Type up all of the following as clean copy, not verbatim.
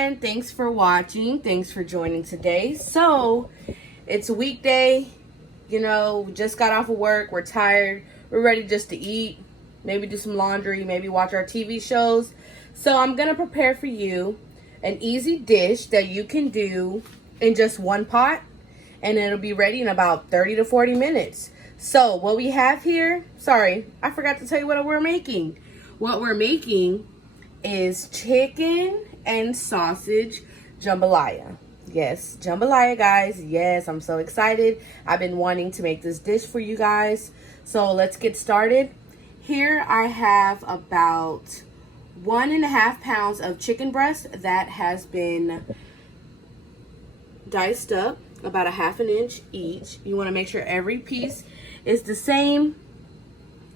everyone. Thanks for watching. Thanks for joining today. So, it's a weekday. You know, we just got off of work. We're tired. We're ready just to eat. Maybe do some laundry. Maybe watch our TV shows. So, I'm going to prepare for you an easy dish that you can do in just one pot. And it'll be ready in about 30 to 40 minutes. So, what we have here... Sorry, I forgot to tell you what we're making. What we're making is chicken and sausage jambalaya. Yes, jambalaya, guys. Yes, I'm so excited. I've been wanting to make this dish for you guys. So let's get started. Here I have about 1.5 pounds of chicken breast that has been diced up, about 1/2 inch each. You want to make sure every piece is the same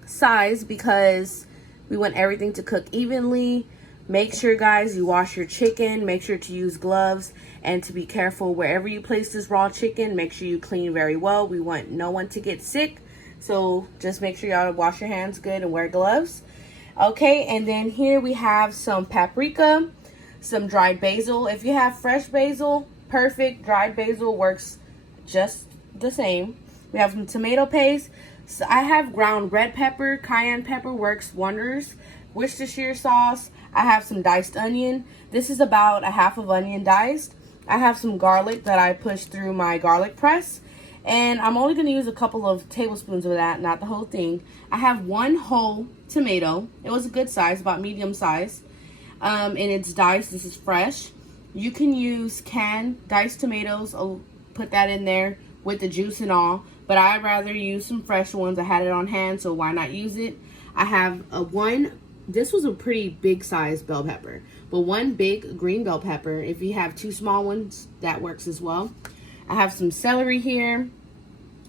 size because we want everything to cook evenly. Make sure, guys, you wash your chicken. Make sure to use gloves and to be careful wherever you place this raw chicken. Make sure you clean very well. We want no one to get sick. So just make sure y'all wash your hands good and wear gloves. Okay, and then here we have some paprika, some dried basil. If you have fresh basil, perfect. Dried basil works just the same. We have some tomato paste. So I have ground red pepper. Cayenne pepper works wonders. Worcestershire sauce. I have some diced onion. This is about 1/2 onion diced. I have some garlic that I pushed through my garlic press. And I'm only going to use a couple of tablespoons of that, not the whole thing. I have 1 whole tomato. It was a good size, about medium size. And it's diced. This is fresh. You can use canned diced tomatoes. I'll put that in there with the juice and all. But I'd rather use some fresh ones. I had it on hand, so why not use it? I have this was a pretty big size bell pepper, but 1 big green bell pepper. If you have 2 small ones, that works as well. I have some celery here.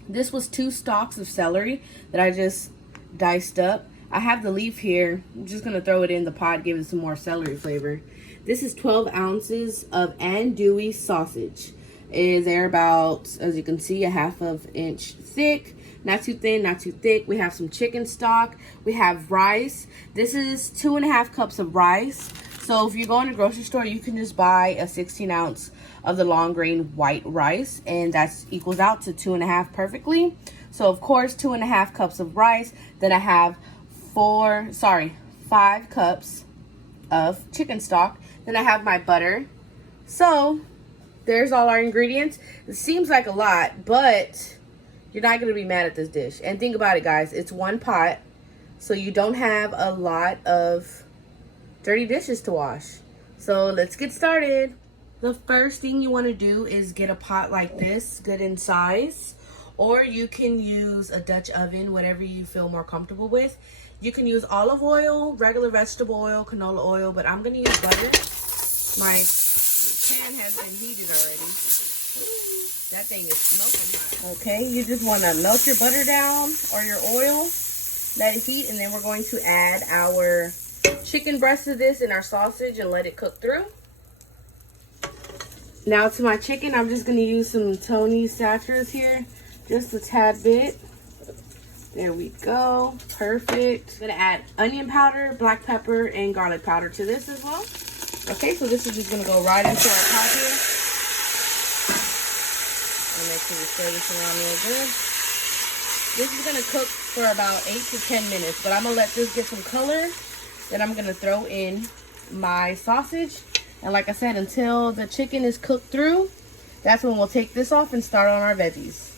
This was 2 stalks of celery that I just diced up. I have the leaf here. I'm just going to throw it in the pot, give it some more celery flavor. This is 12 ounces of andouille sausage. They're about, as you can see, 1/2 inch thick. Not too thin, not too thick. We have some chicken stock. We have rice. This is 2.5 cups of rice. So if you go in the grocery store, you can just buy a 16 ounce of the long grain white rice. And that equals out to 2.5 perfectly. So of course, 2.5 cups of rice. Then I have 5 cups of chicken stock. Then I have my butter. So there's all our ingredients. It seems like a lot, but you're not going to be mad at this dish. And think about it, guys. It's one pot, so you don't have a lot of dirty dishes to wash. So let's get started. The first thing you want to do is get a pot like this, good in size. Or you can use a Dutch oven, whatever you feel more comfortable with. You can use olive oil, regular vegetable oil, canola oil, but I'm going to use butter. My pan has been heated already. Ooh, that thing is smoking hot. Okay, you just want to melt your butter down or your oil, let it heat, and then we're going to add our chicken breast to this and our sausage and let it cook through. Now to my chicken, I'm just going to use some Tony's Satchers here, just a tad bit. There we go, perfect. I'm going to add onion powder, black pepper, and garlic powder to this as well. Okay, so this is just going to go right into our pot here. And make sure we stir this around real good. This is going to cook for about 8 to 10 minutes, but I'm going to let this get some color. Then I'm going to throw in my sausage. And like I said, until the chicken is cooked through, that's when we'll take this off and start on our veggies.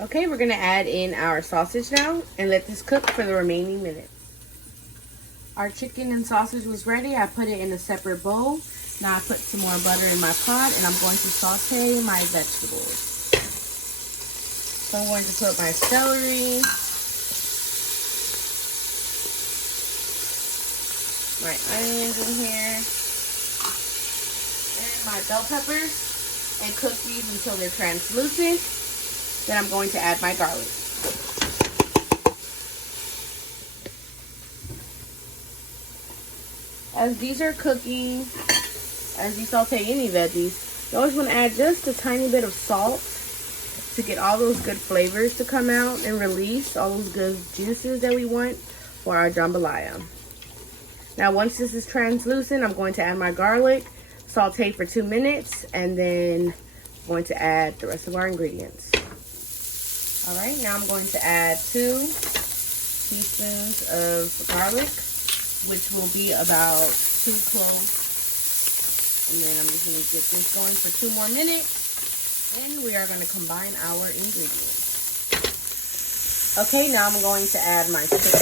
Okay, we're going to add in our sausage now and let this cook for the remaining minutes. Our chicken and sausage was ready. I put it in a separate bowl. Now I put some more butter in my pot and I'm going to saute my vegetables. So I'm going to put my celery, my onions in here, and my bell peppers, and cook these until they're translucent. Then I'm going to add my garlic. As these are cooking, as you saute any veggies, you always want to add just a tiny bit of salt to get all those good flavors to come out and release all those good juices that we want for our jambalaya. Now once this is translucent, I'm going to add my garlic, saute for 2 minutes, and then I'm going to add the rest of our ingredients. All right, now I'm going to add 2 teaspoons of garlic, which will be about 2 cloves. And then I'm just going to get this going for 2 more minutes. And we are going to combine our ingredients. Okay, now I'm going to add my chicken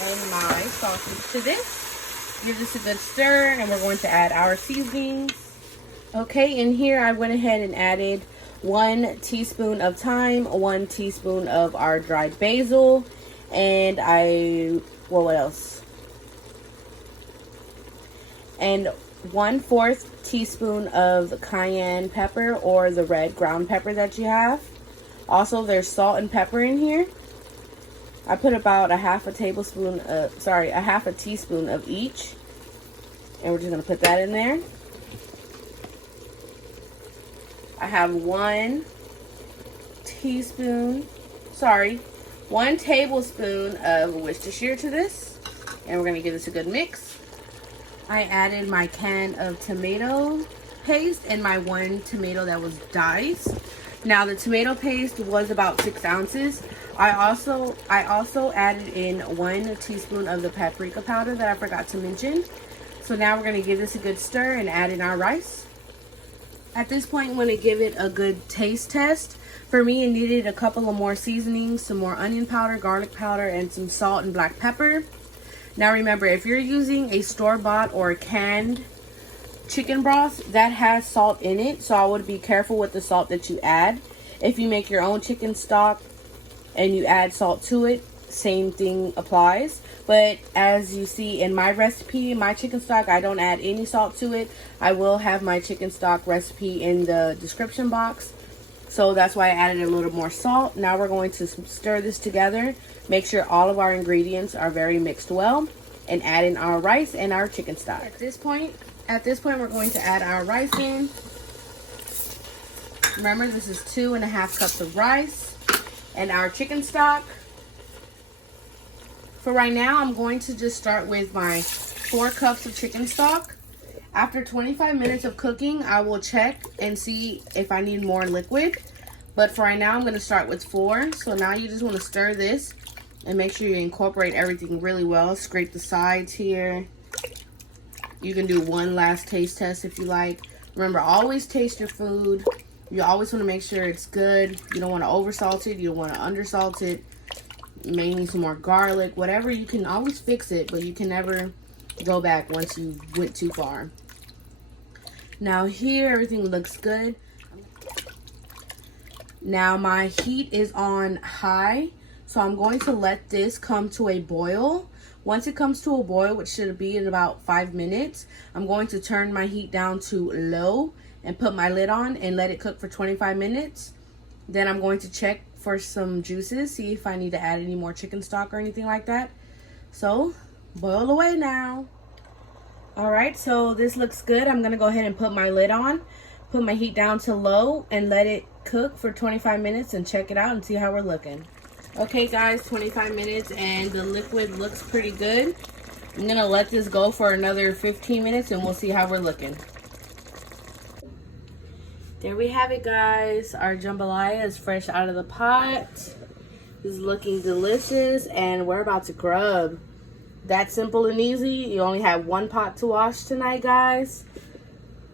and my sausage to this. Give this a good stir, and we're going to add our seasonings. Okay, in here I went ahead and added 1 teaspoon of thyme, 1 teaspoon of our dried basil, and what else? And 1/4 teaspoon of cayenne pepper, or the red ground pepper that you have. Also, there's salt and pepper in here. I put about a half a teaspoon of each. And we're just going to put that in there. I have 1 tablespoon of Worcestershire to this. And we're going to give this a good mix. I added my can of tomato paste and my 1 tomato that was diced. Now the tomato paste was about 6 ounces. I also added in 1 teaspoon of the paprika powder that I forgot to mention. So now we're going to give this a good stir and add in our rice. At this point, I'm going to give it a good taste test. For me, it needed a couple of more seasonings, some more onion powder, garlic powder, and some salt and black pepper. Now remember, if you're using a store-bought or canned chicken broth, that has salt in it, so I would be careful with the salt that you add. If you make your own chicken stock and you add salt to it, same thing applies. But as you see in my recipe, my chicken stock, I don't add any salt to it. I will have my chicken stock recipe in the description box, so that's why I added a little more salt. Now we're going to stir this together, make sure all of our ingredients are very mixed well, and add in our rice and our chicken stock. At this point, we're going to add our rice in. Remember, this is 2.5 cups of rice and our chicken stock. For right now, I'm going to just start with my 4 cups of chicken stock. After 25 minutes of cooking, I will check and see if I need more liquid. But for right now, I'm going to start with 4. So now you just want to stir this and make sure you incorporate everything really well. Scrape the sides here. You can do one last taste test if you like. Remember, always taste your food. You always want to make sure it's good. You don't want to oversalt it. You don't want to undersalt it. You may need some more garlic. Whatever, you can always fix it, but you can never go back once you went too far. Now here, everything looks good. Now my heat is on high, so I'm going to let this come to a boil. Once it comes to a boil, which should be in about 5 minutes, I'm going to turn my heat down to low and put my lid on and let it cook for 25 minutes. Then I'm going to check for some juices, see if I need to add any more chicken stock or anything like that. So, boil away now. Alright, so this looks good. I'm going to go ahead and put my lid on, put my heat down to low, and let it cook for 25 minutes and check it out and see how we're looking. Okay guys, 25 minutes and the liquid looks pretty good. I'm going to let this go for another 15 minutes and we'll see how we're looking. There we have it, guys. Our jambalaya is fresh out of the pot. This is looking delicious and we're about to grub. That simple and easy. You only have 1 pot to wash tonight, guys.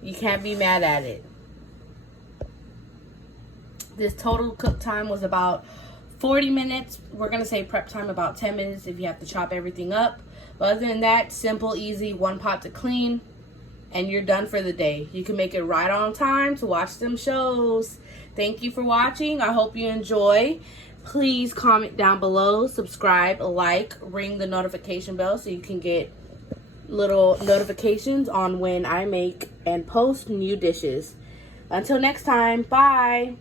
You can't be mad at it. This total cook time was about 40 minutes. We're going to say prep time about 10 minutes if you have to chop everything up. But other than that, simple, easy, 1 pot to clean, and you're done for the day. You can make it right on time to watch them shows. Thank you for watching. I hope you enjoy. Please comment down below, subscribe, like, ring the notification bell so you can get little notifications on when I make and post new dishes. Until next time, bye.